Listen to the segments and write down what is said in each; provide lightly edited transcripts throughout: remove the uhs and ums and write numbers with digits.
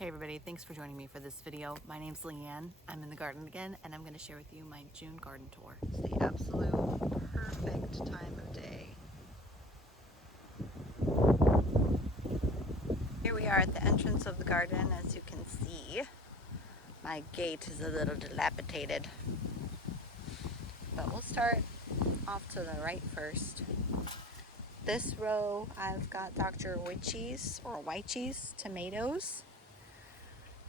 Hey everybody, thanks for joining me for this video. My name's Leanne. I'm in the garden again and I'm going to share with you my June garden tour. It's the absolute perfect time of day. Here we are at the entrance of the garden. As you can see, my gate is a little dilapidated. But we'll start off to the right first. This row I've got Dr. Wyche's tomatoes.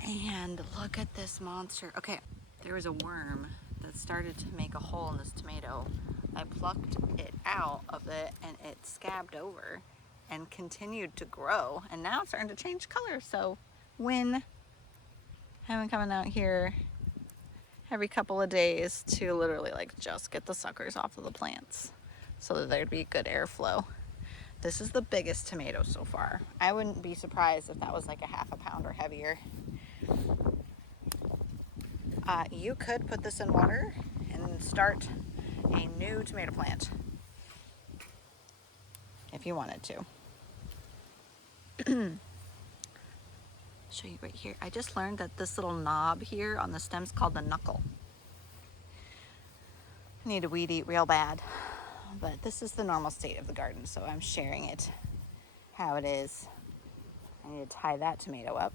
And look at this monster. Okay, there was a worm that started to make a hole in this tomato. I plucked it out of it and it scabbed over and continued to grow. And now it's starting to change color. So when I'm coming out here every couple of days to literally like just get the suckers off of the plants so that there'd be good airflow. This is the biggest tomato so far. I wouldn't be surprised if that was like a half a pound or heavier. You could put this in water and start a new tomato plant if you wanted to. Show you right here. I just learned that this little knob here on the stem is called the knuckle. I need to weed eat real bad, but this is the normal state of the garden, so I'm sharing it how it is. I need to tie that tomato up.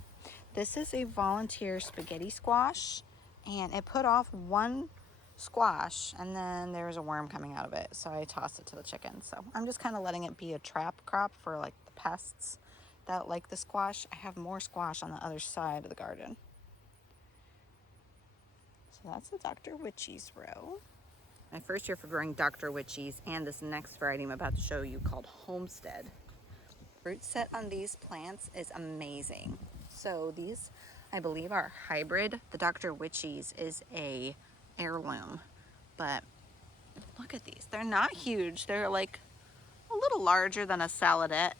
This is a volunteer spaghetti squash, and it put off one squash and then there was a worm coming out of it, so I tossed it to the chickens. So I'm just kind of letting it be a trap crop for like the pests that like the squash. I have more squash on the other side of the garden. So that's the Dr. Wyche's row. My first year for growing Dr. Wyche's and this next variety I'm about to show you called Homestead. Fruit set on these plants is amazing. So these, I believe, are hybrid. The Dr. Wyche's is a heirloom, but look at these. They're not huge. They're like a little larger than a saladette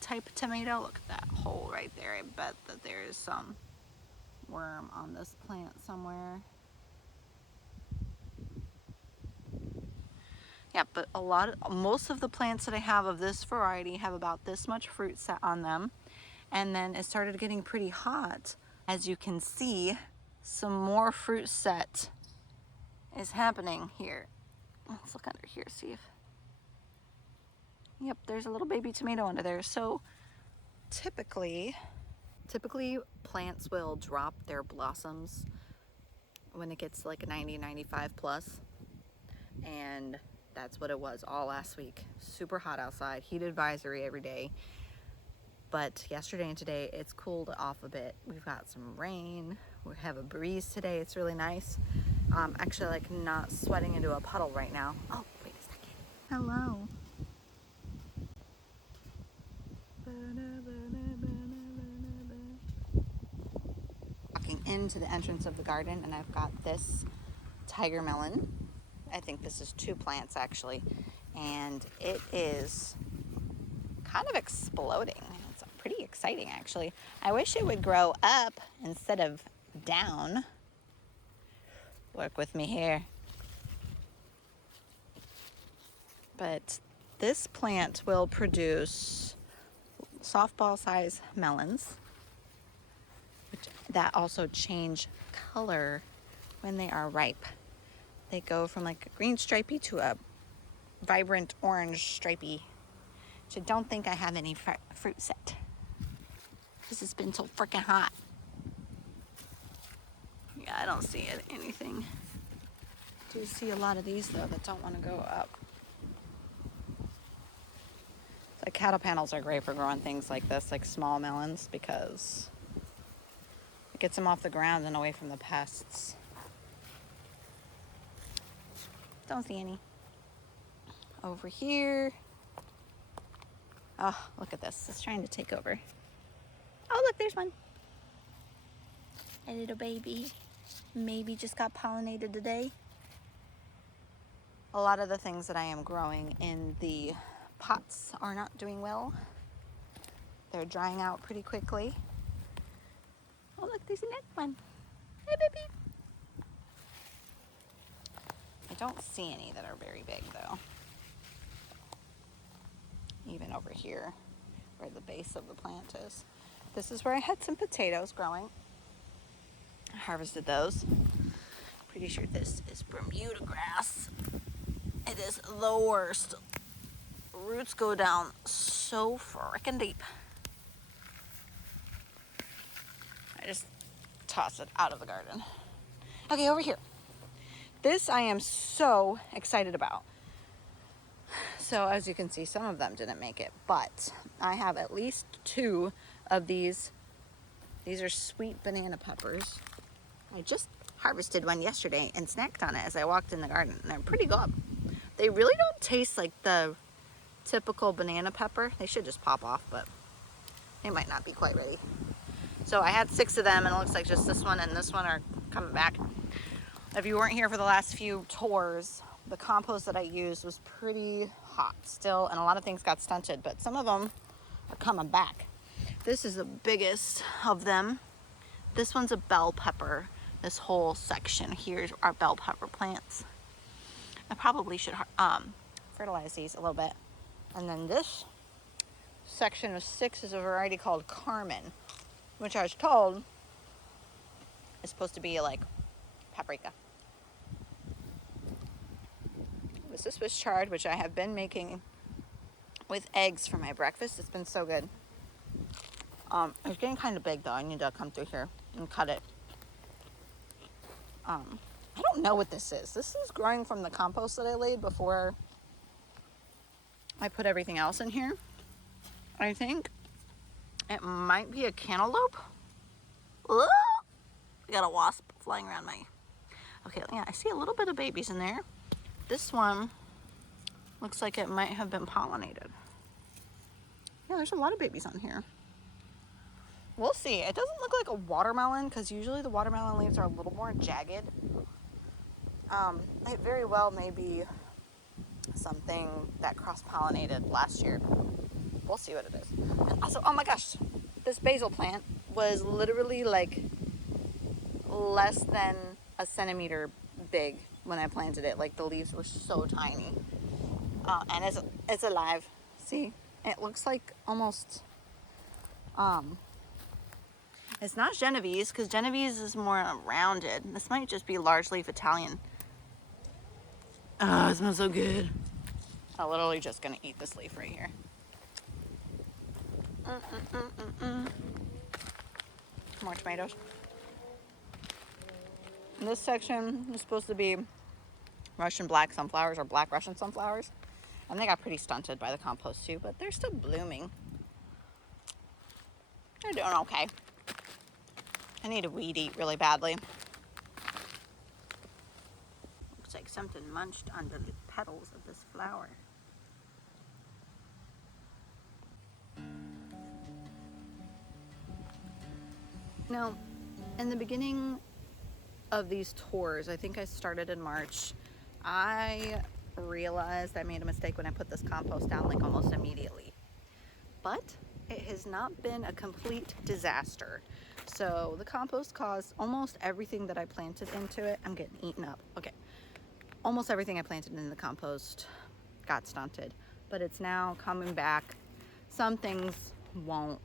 type tomato. Look at that hole right there. I bet that there is some worm on this plant somewhere. Yeah, but most of the plants that I have of this variety have about this much fruit set on them. And then it started getting pretty hot. As you can see, some more fruit set is happening here. Let's look under here, see if, yep, there's a little baby tomato under there. So typically plants will drop their blossoms when it gets like a 90, 95 plus. And that's what it was all last week. Super hot outside, heat advisory every day. But yesterday and today it's cooled off a bit. We've got some rain. We have a breeze today. It's really nice. Actually, like not sweating into a puddle right now. Oh, wait a second. Hello. Walking into the entrance of the garden, and I've got this tiger melon. I think this is 2 plants actually, and it is kind of exploding. It's pretty exciting actually. I wish it would grow up instead of down. Work with me here. But this plant will produce softball size melons, that also change color when they are ripe. They go from like a green stripey to a vibrant orange stripey, which I don't think I have any fruit set because it's been so freaking hot. Yeah, I don't see anything. I do see a lot of these though that don't want to go up. The cattle panels are great for growing things like this, like small melons, because it gets them off the ground and away from the pests. Don't see any. Over here. Oh, look at this. It's trying to take over. Oh, look, there's one. A little baby. Maybe just got pollinated today. A lot of the things that I am growing in the pots are not doing well. They're drying out pretty quickly. Oh, look, there's the next one. Hey, baby. I don't see any that are very big, though. Even over here, where the base of the plant is. This is where I had some potatoes growing. I harvested those. Pretty sure this is Bermuda grass. It is the worst. Roots go down so freaking deep. I just toss it out of the garden. Okay, over here. This I am so excited about. So as you can see, some of them didn't make it, but I have at least 2 of these. These are sweet banana peppers. I just harvested one yesterday and snacked on it as I walked in the garden, and they're pretty good. They really don't taste like the typical banana pepper. They should just pop off, but they might not be quite ready. So I had 6 of them, and it looks like just this one and this one are coming back. If you weren't here for the last few tours, the compost that I used was pretty hot still, and a lot of things got stunted, but some of them are coming back. This is the biggest of them. This one's a bell pepper. This whole section here are bell pepper plants. I probably should fertilize these a little bit. And then this section of 6 is a variety called Carmen, which I was told is supposed to be like paprika. This is Swiss chard, which I have been making with eggs for my breakfast. It's been so good. It's getting kind of big though. I need to come through here and cut it. I don't know what this is. This is growing from the compost that I laid before I put everything else in here. I think it might be a cantaloupe. Ooh, I got a wasp flying around my... Okay, yeah, I see a little bit of babies in there. This one looks like it might have been pollinated. Yeah, there's a lot of babies on here. We'll see. It doesn't look like a watermelon because usually the watermelon leaves are a little more jagged. It very well may be something that cross-pollinated last year. We'll see what it is. And also, oh my gosh, this basil plant was literally like less than a centimeter big when I planted it. Like the leaves were so tiny. And it's alive. See, it looks like almost, it's not Genovese because Genovese is more rounded. This might just be large leaf Italian. Oh, it smells so good. I'm literally just gonna eat this leaf right here. More tomatoes. And this section is supposed to be Russian black sunflowers or black Russian sunflowers. And they got pretty stunted by the compost too, but they're still blooming. They're doing okay. I need to weed eat really badly. Looks like something munched on the petals of this flower. Now, in the beginning of these tours, I think I started in March, I realized I made a mistake when I put this compost down like almost immediately. But it has not been a complete disaster. So the compost caused almost everything that I planted into it. I'm getting eaten up. Okay. Almost everything I planted in the compost got stunted, but it's now coming back. Some things won't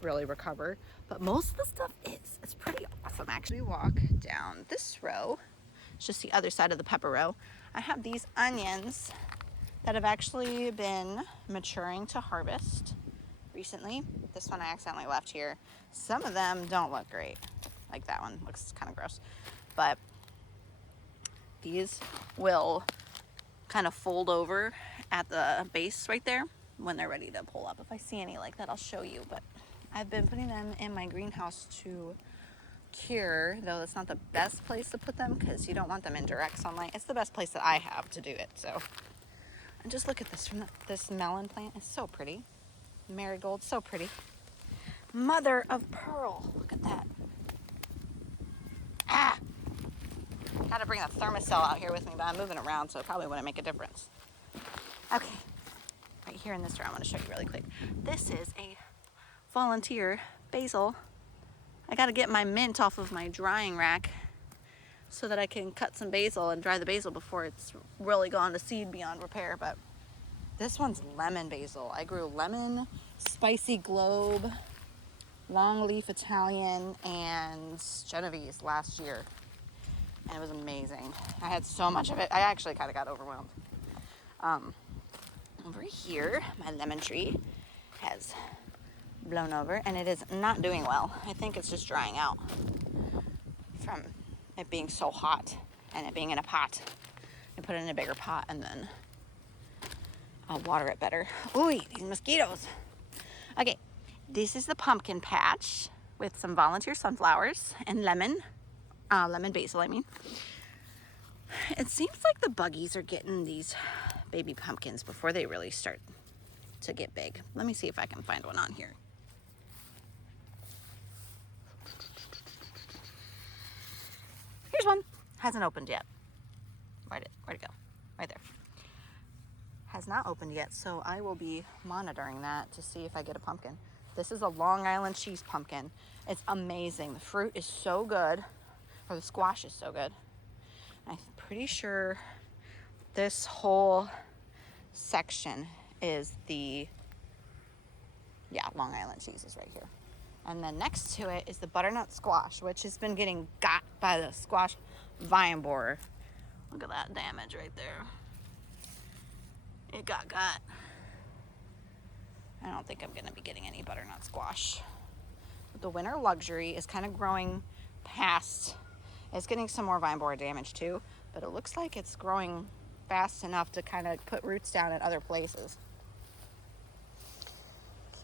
really recover, but most of the stuff is. It's pretty awesome actually. Walk down this row. It's just the other side of the pepper row. I have these onions that have actually been maturing to harvest recently. This one I accidentally left here. Some of them don't look great. Like that one looks kind of gross. But these will kind of fold over at the base right there when they're ready to pull up. If I see any like that, I'll show you. But I've been putting them in my greenhouse to cure, though that's not the best place to put them because you don't want them in direct sunlight. It's the best place that I have to do it. So, and just look at this this melon plant. It's so pretty. Marigold, so pretty. Mother of pearl. Look at that. Ah! Gotta bring a thermocell out here with me, but I'm moving around, so it probably wouldn't make a difference. Okay. Right here in this row, I'm gonna show you really quick. This is a volunteer basil. I gotta get my mint off of my drying rack so that I can cut some basil and dry the basil before it's really gone to seed beyond repair. But this one's lemon basil. I grew lemon, spicy globe, longleaf Italian and Genovese last year, and it was amazing. I had so much of it. I actually kind of got overwhelmed. Over here, my lemon tree has blown over, and it is not doing well. I think it's just drying out from it being so hot and it being in a pot. I put it in a bigger pot and then I'll water it better. Ooh, these mosquitoes. Okay, this is the pumpkin patch with some volunteer sunflowers and lemon basil, I mean. It seems like the buggies are getting these baby pumpkins before they really start to get big. Let me see if I can find one on here. Here's one. Hasn't opened yet. Where'd it go? Right there. Has not opened yet, so I will be monitoring that to see if I get a pumpkin. This is a Long Island cheese pumpkin. It's amazing. The fruit is so good, or the squash is so good. I'm pretty sure this whole section is the, Long Island cheese is right here. And then next to it is the butternut squash, which has been getting got by the squash vine borer. Look at that damage right there. It got. I don't think I'm gonna be getting any butternut squash. But the winter luxury is kind of growing past. It's getting some more vine borer damage too, but it looks like it's growing fast enough to kind of put roots down at other places.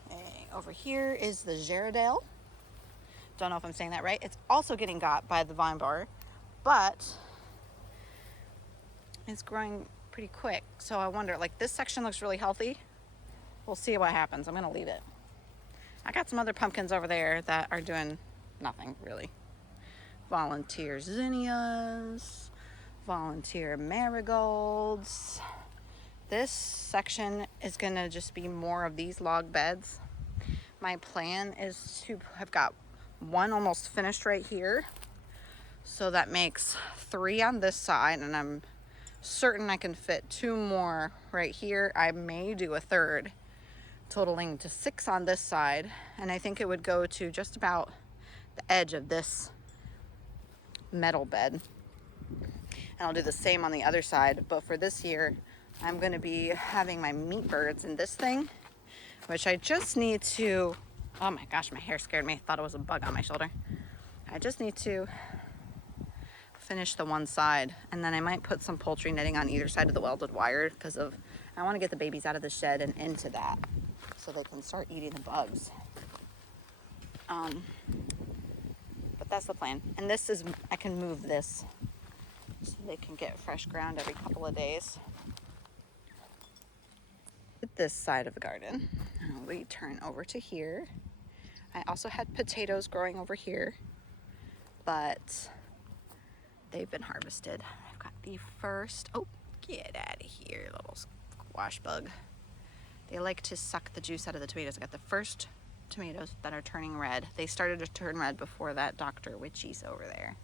Okay, over here is the Gerardale. Don't know if I'm saying that right. It's also getting got by the vine borer, but it's growing pretty quick. So I wonder, like, this section looks really healthy. We'll see what happens. I'm gonna leave it. I got some other pumpkins over there that are doing nothing really. Volunteer zinnias, volunteer marigolds. This section is gonna just be more of these log beds. My plan is to have got one almost finished right here. So that makes 3 on this side, and I'm certain I can fit 2 more right here. I may do a third, totaling to 6 on this side, and I think it would go to just about the edge of this metal bed. And I'll do the same on the other side, but for this year I'm going to be having my meat birds in this thing, which I just need to, oh my gosh, my hair scared me. I thought it was a bug on my shoulder. I just need to finish the one side, and then I might put some poultry netting on either side of the welded wire because I want to get the babies out of the shed and into that so they can start eating the bugs. But that's the plan. And this is, I can move this so they can get fresh ground every couple of days. This side of the garden, we turn over to here. I also had potatoes growing over here, but they've been harvested. I've got the first, oh, get out of here, little squash bug. They like to suck the juice out of the tomatoes. I got the first tomatoes that are turning red. They started to turn red before that Dr. Witchy's over there.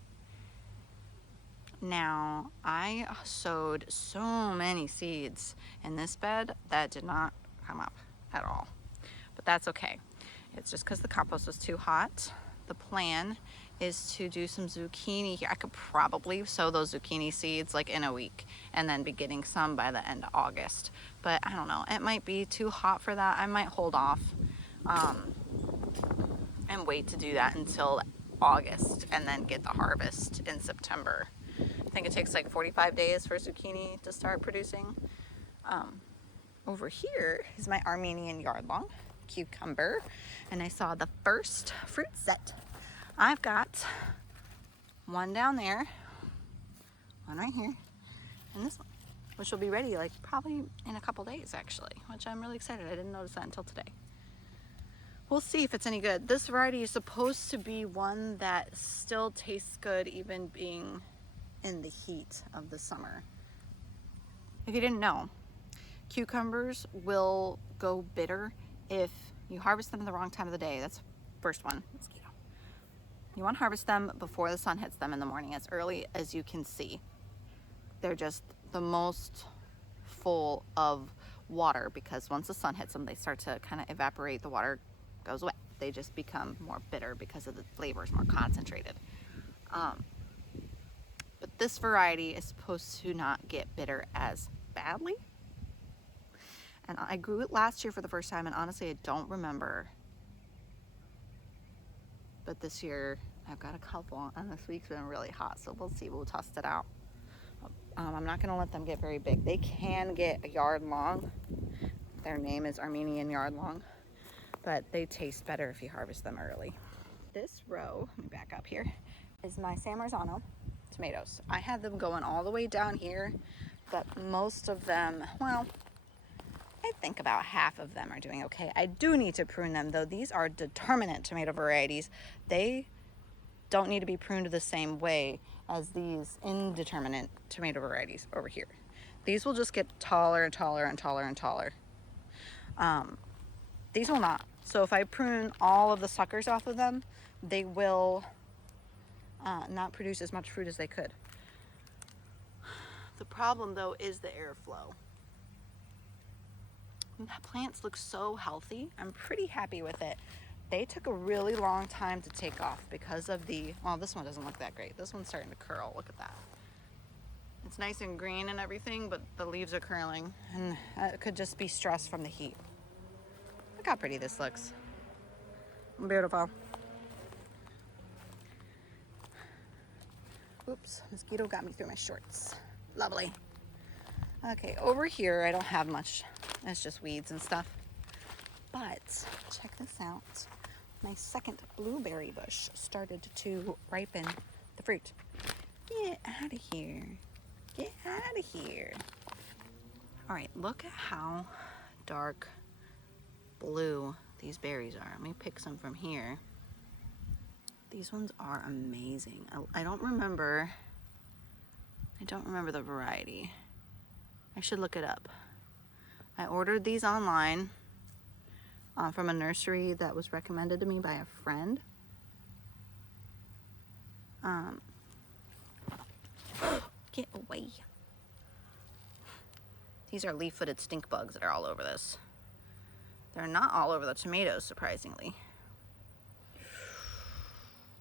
Now, I sowed so many seeds in this bed that did not come up at all, but that's okay. It's just because the compost was too hot. The plan is to do some zucchini here. I could probably sow those zucchini seeds like in a week and then be getting some by the end of August. But I don't know, it might be too hot for that. I might hold off and wait to do that until August and then get the harvest in September. I think it takes like 45 days for zucchini to start producing. Over here is my Armenian yardlong cucumber, and I saw the first fruit set. I've got one down there, one right here, and this one, which will be ready like probably in a couple days actually, which I'm really excited. I didn't notice that until today. We'll see if it's any good. This variety is supposed to be one that still tastes good even being in the heat of the summer. If you didn't know, cucumbers will go bitter if you harvest them in the wrong time of the day. That's the first one. Mosquito. You want to harvest them before the sun hits them in the morning, as early as you can see. They're just the most full of water because once the sun hits them, they start to kind of evaporate. The water goes away. they just become more bitter because of the flavor is more concentrated. But this variety is supposed to not get bitter as badly. And I grew it last year for the first time, and honestly, I don't remember. But this year, I've got a couple, and this week's been really hot, so we'll see. We'll test it out. I'm not gonna let them get very big. They can get a yard long. Their name is Armenian yard long, but they taste better if you harvest them early. This row, let me back up here, is my San Marzano tomatoes. I had them going all the way down here, but most of them, well, I think about half of them are doing okay. I do need to prune them though. These are determinate tomato varieties. They don't need to be pruned the same way as these indeterminate tomato varieties over here. These will just get taller and taller and taller and taller. These will not. So if I prune all of the suckers off of them, they will not produce as much fruit as they could. The problem though is the airflow. The plants look so healthy. I'm pretty happy with it. They took a really long time to take off because of the, well, this one doesn't look that great. This one's starting to curl. Look at that. It's nice and green and everything, but the leaves are curling, and it could just be stress from the heat. Look how pretty this looks. Beautiful. Oops, mosquito got me through my shorts. Lovely. Okay, over here I don't have much. It's just weeds and stuff. But check this out. My second blueberry bush started to ripen the fruit. Get out of here. Get out of here. All right, look at how dark blue these berries are. Let me pick some from here. These ones are amazing. I don't remember the variety. I should look it up. I ordered these online from a nursery that was recommended to me by a friend. Get away. These are leaf-footed stink bugs that are all over this. They're not all over the tomatoes, surprisingly.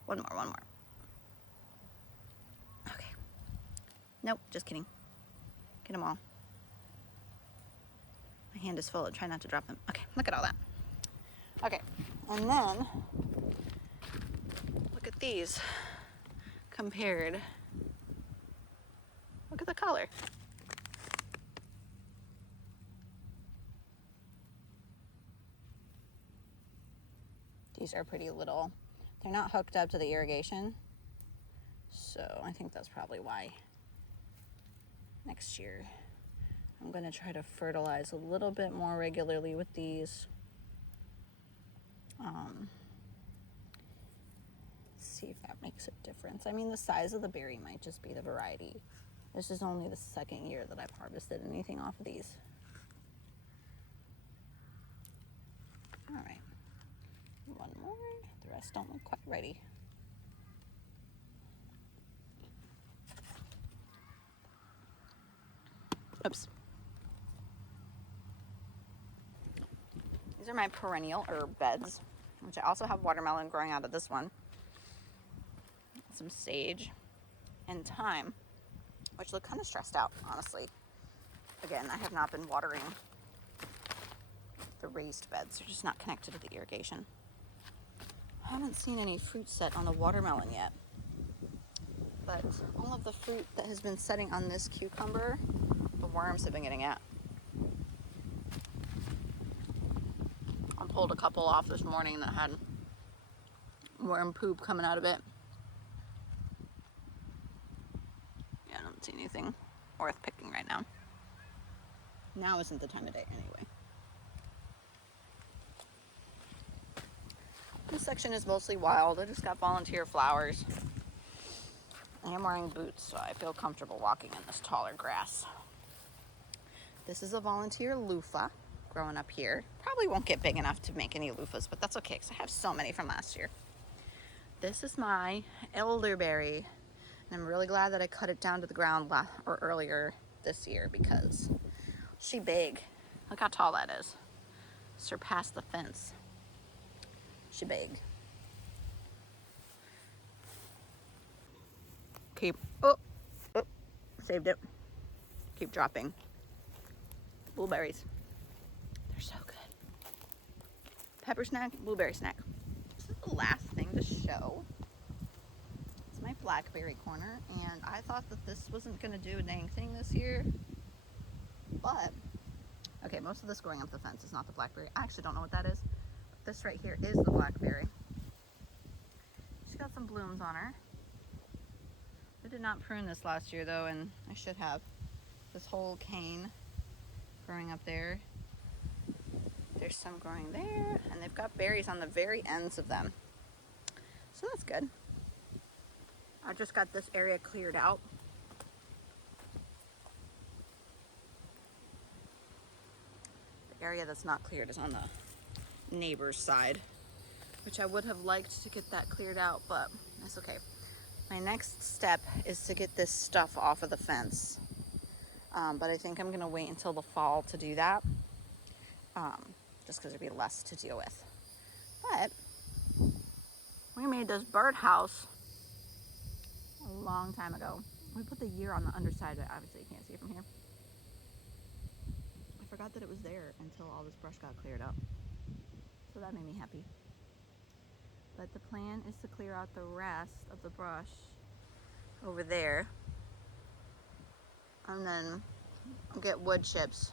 One more. Okay. Nope, just kidding. Get them all. My hand is full. Try not to drop them. Okay, look at all that. Okay, and then look at these compared. Look at the color. These are pretty little. They're not hooked up to the irrigation, so I think that's probably why. Next year, I'm going to try to fertilize a little bit more regularly with these. See if that makes a difference. I mean, the size of the berry might just be the variety. This is only the second year that I've harvested anything off of these. All right, one more. The rest don't look quite ready. Oops. These are my perennial herb beds, which I also have watermelon growing out of this one. Some sage and thyme, which look kind of stressed out, honestly. Again, I have not been watering the raised beds. They're just not connected to the irrigation. I haven't seen any fruit set on the watermelon yet, but all of the fruit that has been setting on this cucumber, the worms have been getting at. I pulled a couple off this morning that had worm poop coming out of it. Yeah, I don't see anything worth picking right now. Now isn't the time of day anyway. This section is mostly wild. I just got volunteer flowers. I am wearing boots, so I feel comfortable walking in this taller grass. This is a volunteer loofah growing up here. Probably won't get big enough to make any loofahs, but that's okay because I have so many from last year. This is my elderberry, and I'm really glad that I cut it down to the ground earlier this year because she's big. Look how tall that is. Surpassed the fence. shebang. Keep, oh, saved it. Keep dropping. Blueberries. They're so good. Pepper snack, blueberry snack. This is the last thing to show. It's my blackberry corner, and I thought that this wasn't gonna do a dang thing this year. But, okay, most of this growing up the fence is not the blackberry. I actually don't know what that is. This right here is the blackberry. She's got some blooms on her. I did not prune this last year though, and I should have. This whole cane growing up there. There's some growing there, and they've got berries on the very ends of them. So that's good. I just got this area cleared out. The area that's not cleared is on the neighbor's side, which I would have liked to get that cleared out, but that's okay. My next step is to get this stuff off of the fence. But I think I'm gonna wait until the fall to do that, just because there'd be less to deal with. But we made this birdhouse a long time ago. We put the year on the underside, but obviously you can't see it from here. I forgot that it was there until all this brush got cleared up. So that made me happy. But the plan is to clear out the rest of the brush over there, and then get wood chips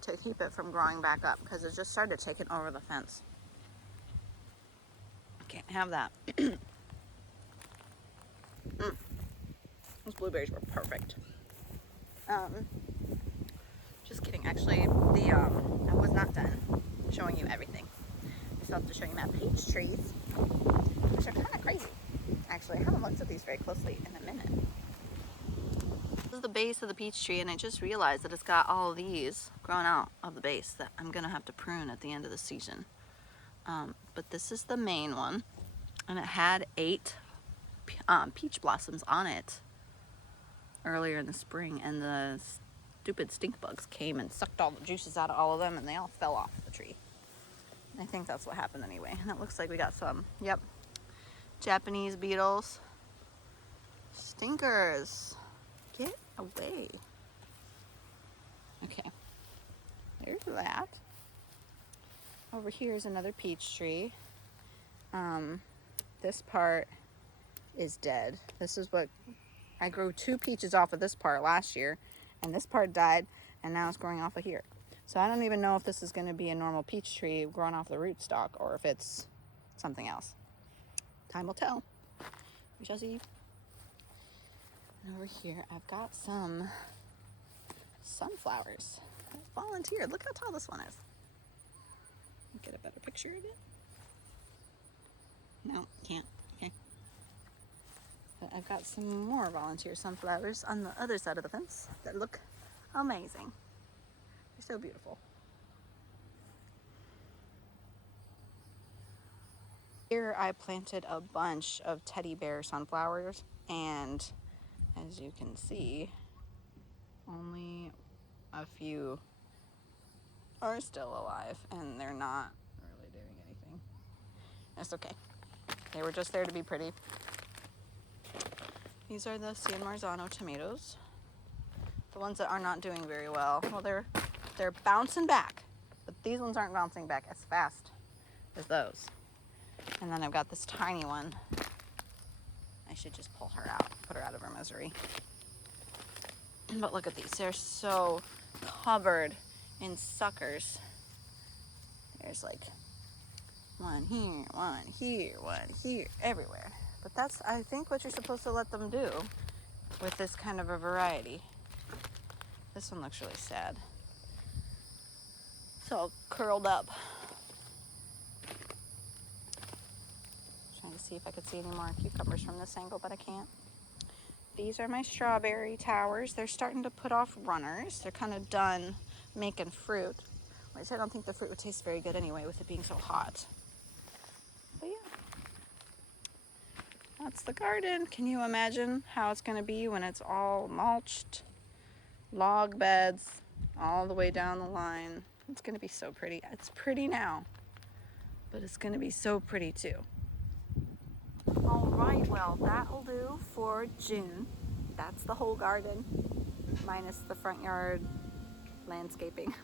to keep it from growing back up, because it just started taking over the fence. Can't have that. Those blueberries were perfect. Just kidding. Actually, I was not done showing you everything. I still have to show you my peach trees, which are kind of crazy. Actually, I haven't looked at these very closely in a minute. This is the base of the peach tree, and I just realized that it's got all of these grown out of the base that I'm gonna have to prune at the end of the season. But this is the main one, and it had 8 peach blossoms on it earlier in the spring, and the stupid stink bugs came and sucked all the juices out of all of them, and they all fell off the tree. I think that's what happened anyway. And it looks like we got some, yep, Japanese beetles. Stinkers. Get away. Okay. There's that. Over here is another peach tree. This part is dead. This is what I grew 2 peaches off of this part last year, and this part died, and now it's growing off of here. So I don't even know if this is going to be a normal peach tree growing off the rootstock, or if it's something else. Time will tell. We shall see. And over here, I've got some sunflowers. I volunteered. Look how tall this one is. Get a better picture of it. No, can't. Okay. But I've got some more volunteer sunflowers on the other side of the fence that look amazing. They're so beautiful. Here I planted a bunch of teddy bear sunflowers, and as you can see, only a few are still alive, and they're not really doing anything. That's okay. They were just there to be pretty. These are the San Marzano tomatoes. The ones that are not doing very well. Well, they're bouncing back, but these ones aren't bouncing back as fast as those. And then I've got this tiny one. I should just pull her out, put her out of her misery. But look at these. They're so covered in suckers. There's like one here, one here, one here, everywhere. But that's, I think, what you're supposed to let them do with this kind of a variety. This one looks really sad. It's all curled up. Trying to see if I could see any more cucumbers from this angle, but I can't. These are my strawberry towers. They're starting to put off runners. They're kind of done making fruit, which I don't think the fruit would taste very good anyway with it being so hot. But yeah, that's the garden. Can you imagine how it's going to be when it's all mulched? Log beds all the way down the line. It's going to be so pretty. It's pretty now, but it's gonna be so pretty too. All right, well, that'll do for June. That's the whole garden, minus the front yard landscaping.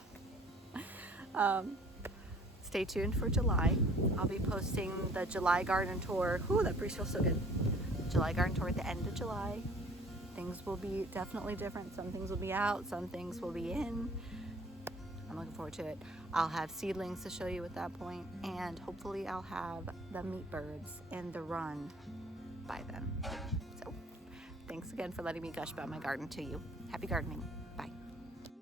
Stay tuned for July. I'll be posting the July garden tour. Ooh, that breeze feels so good. July garden tour at the end of July. Things will be definitely different. Some things will be out, some things will be in. I'm looking forward to it. I'll have seedlings to show you at that point, and hopefully I'll have the meat birds and the run by then. So thanks again for letting me gush about my garden to you. Happy gardening.